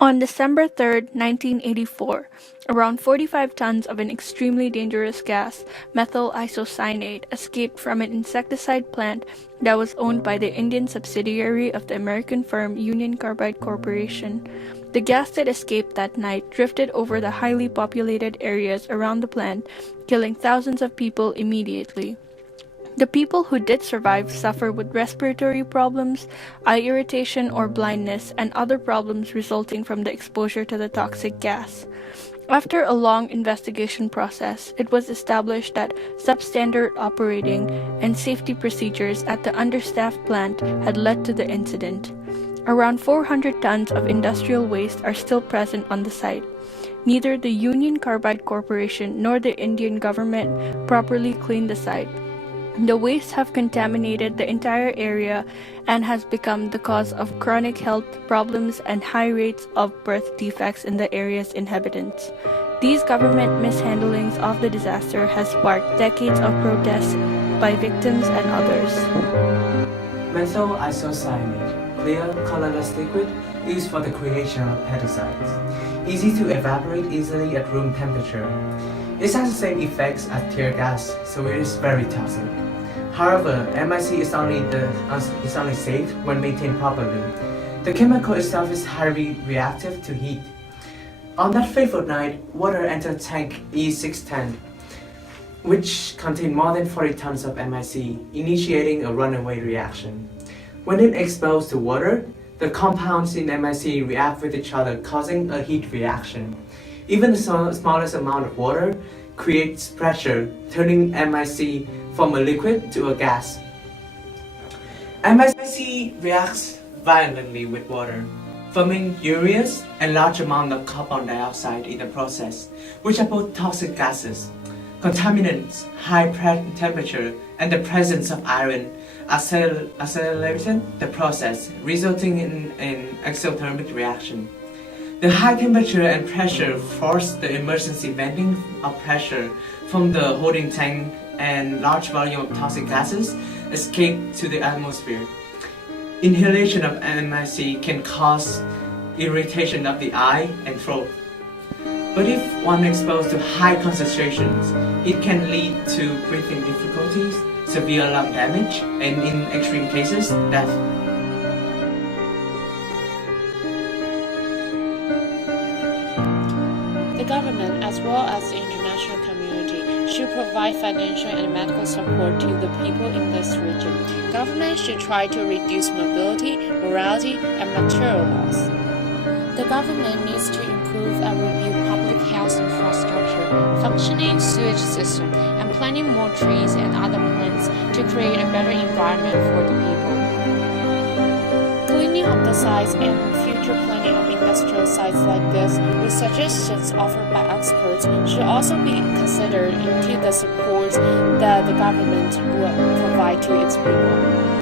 On December 3, 1984, around 45 tons of an extremely dangerous gas, methyl isocyanate, escaped from an insecticide plant that was owned by the Indian subsidiary of the American firm Union Carbide Corporation. The gas that escaped that night drifted over the highly populated areas around the plant, killing thousands of people immediately. The people who did survive suffer with respiratory problems, eye irritation or blindness, and other problems resulting from the exposure to the toxic gas. After a long investigation process, it was established that substandard operating and safety procedures at the understaffed plant had led to the incident. Around 400 tons of industrial waste are still present on the site. Neither the Union Carbide Corporation nor the Indian government properly cleaned the site. The wastes have contaminated the entire area and has become the cause of chronic health problems and high rates of birth defects in the area's inhabitants. These government mishandlings of the disaster has sparked decades of protests by victims and others. Methyl isocyanate, clear, colorless liquid used for the creation of pesticides. Easy to evaporate easily at room temperature. It has the same effects as tear gas, so it is very toxic. However, MIC is only safe when maintained properly. The chemical itself is highly reactive to heat. On that fateful night, water entered tank E610, which contained more than 40 tons of MIC, initiating a runaway reaction. When it exposed to water, the compounds in MIC react with each other, causing a heat reaction. Even the smallest amount of water creates pressure, turning MIC from a liquid to a gas. MIC reacts violently with water, forming ureas and large amount of carbon dioxide in the process, which are both toxic gases. Contaminants, high temperature, and the presence of iron accelerated the process, resulting in an exothermic reaction. The high temperature and pressure forced the emergency venting of pressure from the holding tank, and large volume of toxic gases escaped to the atmosphere. Inhalation of MIC can cause irritation of the eye and throat. But if one exposed to high concentrations, it can lead to breathing difficulties, severe lung damage, and in extreme cases, death. The government, as well as the international community, should provide financial and medical support to the people in this region. Government should try to reduce mobility, morality, and material loss. The government needs to improve and review public health infrastructure, functioning sewage system, and planting more trees and other plants to create a better environment for the people. Cleaning up the sites and future planning of industrial sites like this, with suggestions offered by experts, should also be considered into the support that the government will provide to its people.